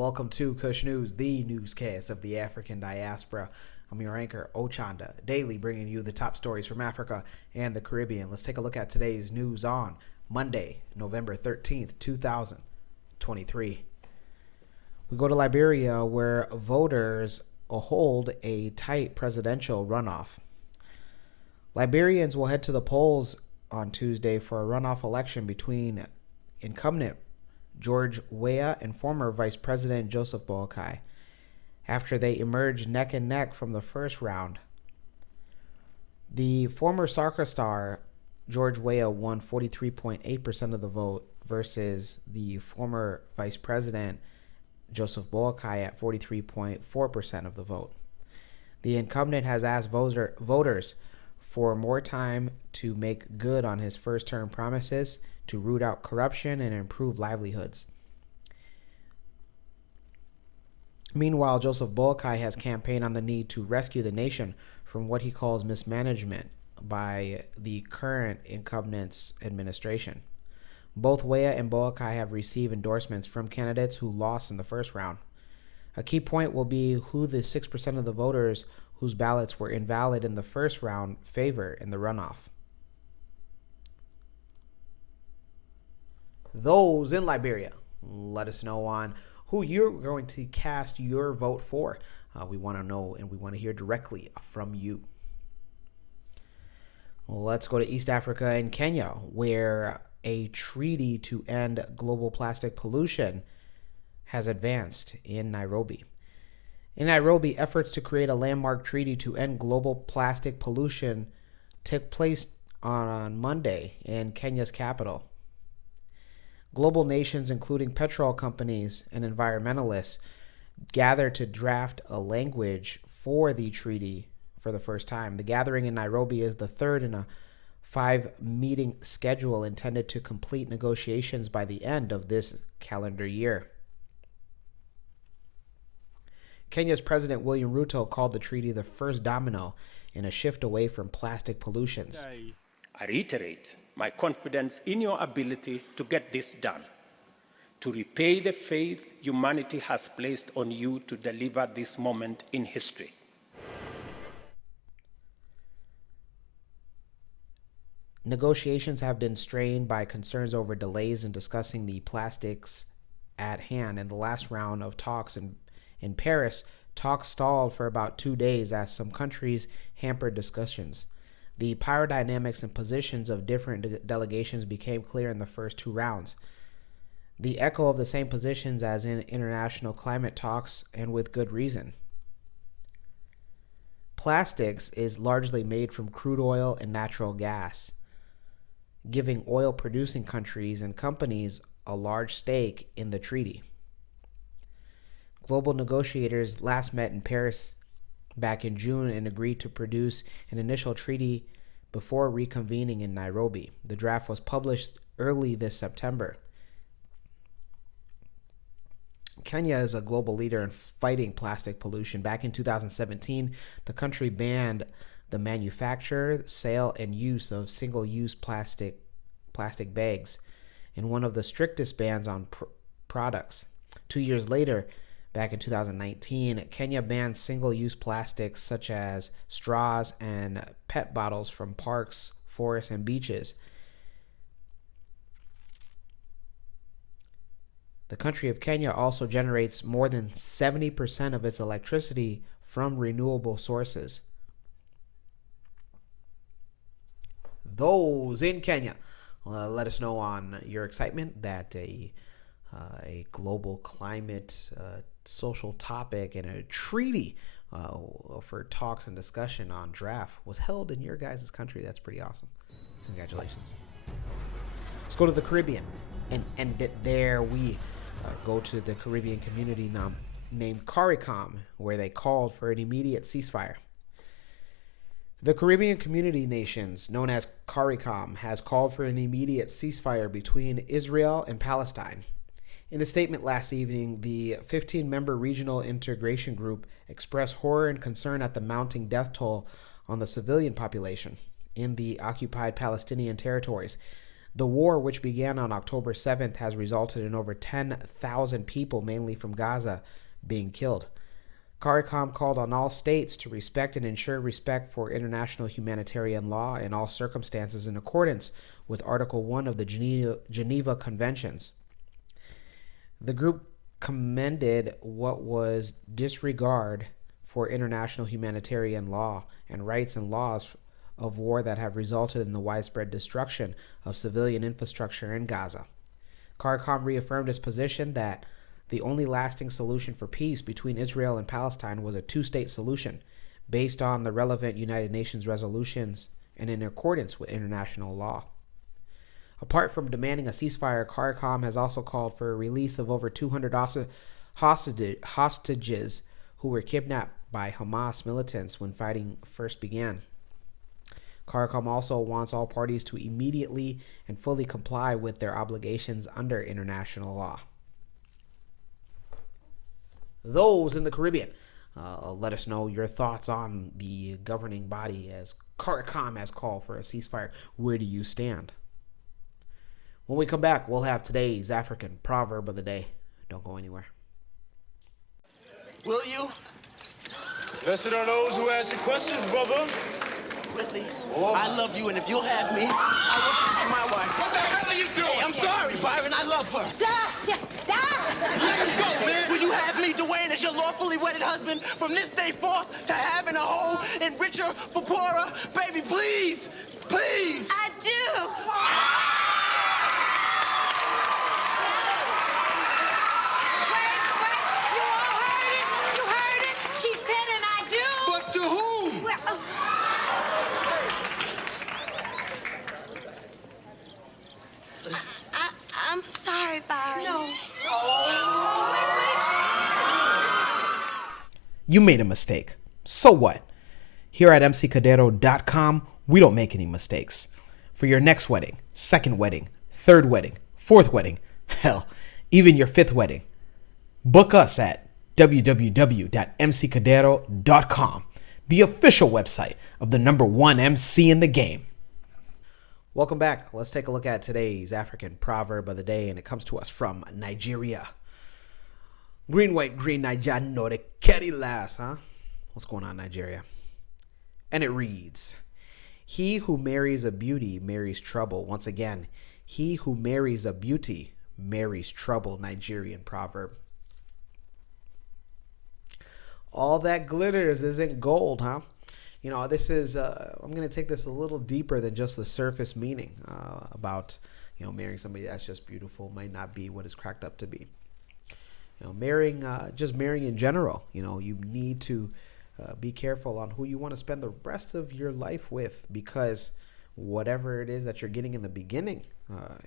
Welcome to Kush News, the newscast of the African diaspora. I'm your anchor, Ochanda, daily bringing you the top stories from Africa and the Caribbean. Let's take a look at today's news on Monday, November 13th, 2023. We go to Liberia, where voters hold a tight presidential runoff. Liberians will head to the polls on Tuesday for a runoff election between incumbent George Weah and former Vice President Joseph Boakai, after they emerged neck and neck from the first round. The former soccer star George Weah won 43.8% of the vote versus the former Vice President Joseph Boakai at 43.4% of the vote. The incumbent has asked voters for more time to make good on his first-term promises to root out corruption and improve livelihoods. Meanwhile, Joseph Boakai has campaigned on the need to rescue the nation from what he calls mismanagement by the current incumbent's administration. Both Weah and Boakai have received endorsements from candidates who lost in the first round. A key point will be who the 6% of the voters whose ballots were invalid in the first round favor in the runoff. Those in Liberia, let us know on who you're going to cast your vote for. We want to know and we want to hear directly from you. Let's go to East Africa and Kenya, where a treaty to end global plastic pollution has advanced in Nairobi. In Nairobi, efforts to create a landmark treaty to end global plastic pollution took place on Monday in Kenya's capital. Global nations, including petrol companies and environmentalists, gathered to draft a language for the treaty for the first time. The gathering in Nairobi is the third in a 5-meeting schedule intended to complete negotiations by the end of this calendar year. Kenya's President William Ruto called the treaty the first domino in a shift away from plastic pollutions. I reiterate my confidence in your ability to get this done, to repay the faith humanity has placed on you to deliver this moment in history. Negotiations have been strained by concerns over delays in discussing the plastics at hand. In the last round of talks in Paris, talks stalled for about 2 days as some countries hampered discussions. The power dynamics and positions of different delegations became clear in the first 2 rounds. The echo of the same positions as in international climate talks, and with good reason. Plastics is largely made from crude oil and natural gas, giving oil-producing countries and companies a large stake in the treaty. Global negotiators last met in Paris back in June and agreed to produce an initial treaty before reconvening in Nairobi. The draft was published early this September. Kenya is a global leader in fighting plastic pollution. Back in 2017, the country banned the manufacture, sale, and use of single-use plastic bags, and one of the strictest bans on products. 2 years later, back in 2019, Kenya banned single-use plastics such as straws and PET bottles from parks, forests, and beaches. The country of Kenya also generates more than 70% of its electricity from renewable sources. Those in Kenya, let us know on your excitement that a global climate social topic and a treaty for talks and discussion on draft was held in your guys' country. That's pretty awesome. Congratulations. Let's go to the Caribbean and end it there. We go to the Caribbean community named CARICOM, where they called for an immediate ceasefire. The Caribbean community nations, known as CARICOM, has called for an immediate ceasefire between Israel and Palestine. In a statement last evening, the 15-member regional integration group expressed horror and concern at the mounting death toll on the civilian population in the occupied Palestinian territories. The war, which began on October 7th, has resulted in over 10,000 people, mainly from Gaza, being killed. CARICOM called on all states to respect and ensure respect for international humanitarian law in all circumstances in accordance with Article 1 of the Geneva Conventions. The group commended what was disregard for international humanitarian law and rights and laws of war that have resulted in the widespread destruction of civilian infrastructure in Gaza. CARICOM reaffirmed its position that the only lasting solution for peace between Israel and Palestine was a two-state solution based on the relevant United Nations resolutions and in accordance with international law. Apart from demanding a ceasefire, CARICOM has also called for a release of over 200 hostages who were kidnapped by Hamas militants when fighting first began. CARICOM also wants all parties to immediately and fully comply with their obligations under international law. Those in the Caribbean, let us know your thoughts on the governing body as CARICOM has called for a ceasefire. Where do you stand? When we come back, we'll have today's African proverb of the day. Don't go anywhere. Will you? Blessed are those who ask the questions, brother. Whitley, I love you, and if you'll have me, I want you to be my wife. What the hell are you doing? Hey, I'm sorry, Byron, I love her. Die! Just die! Let him go, man. Will you have me, Dwayne, as your lawfully wedded husband from this day forth to having a whole and richer for poorer? Baby, please, please. I do! Wait, you all heard it? You heard it? She said and I do! But to whom? Well, I'm sorry, Byron. No. You made a mistake. So what? Here at mccadero.com, we don't make any mistakes. For your next wedding, second wedding, third wedding, fourth wedding, hell, even your fifth wedding, book us at www.mccadero.com, the official website of the #1 MC in the game. Welcome back. Let's take a look at today's African proverb of the day, and it comes to us from Nigeria. Green, white, green, Nigeria, no, the carry last, huh? What's going on, Nigeria? And it reads, he who marries a beauty marries trouble. Once again, he who marries a beauty marries trouble. Nigerian proverb. All that glitters isn't gold, huh? You know, this is, I'm going to take this a little deeper than just the surface meaning about, you know, marrying somebody that's just beautiful might not be what it's cracked up to be. You know, marrying, just marrying in general, you know, you need to be careful on who you want to spend the rest of your life with, because whatever it is that you're getting in the beginning,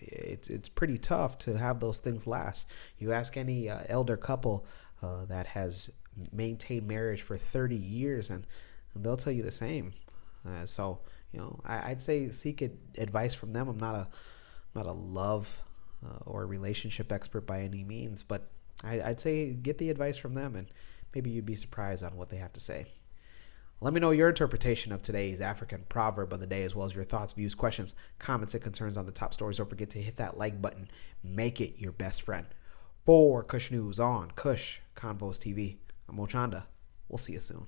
it's pretty tough to have those things last. You ask any elder couple that has maintained marriage for 30 years and they'll tell you the same. So, you know, I'd say seek advice from them. I'm not a love or relationship expert by any means, but I'd say get the advice from them, and maybe you'd be surprised on what they have to say. Let me know your interpretation of today's African proverb of the day, as well as your thoughts, views, questions, comments, and concerns on the top stories. Don't forget to hit that like button. Make it your best friend. For Kush News on Kush Convos TV, I'm Ochanda. We'll see you soon.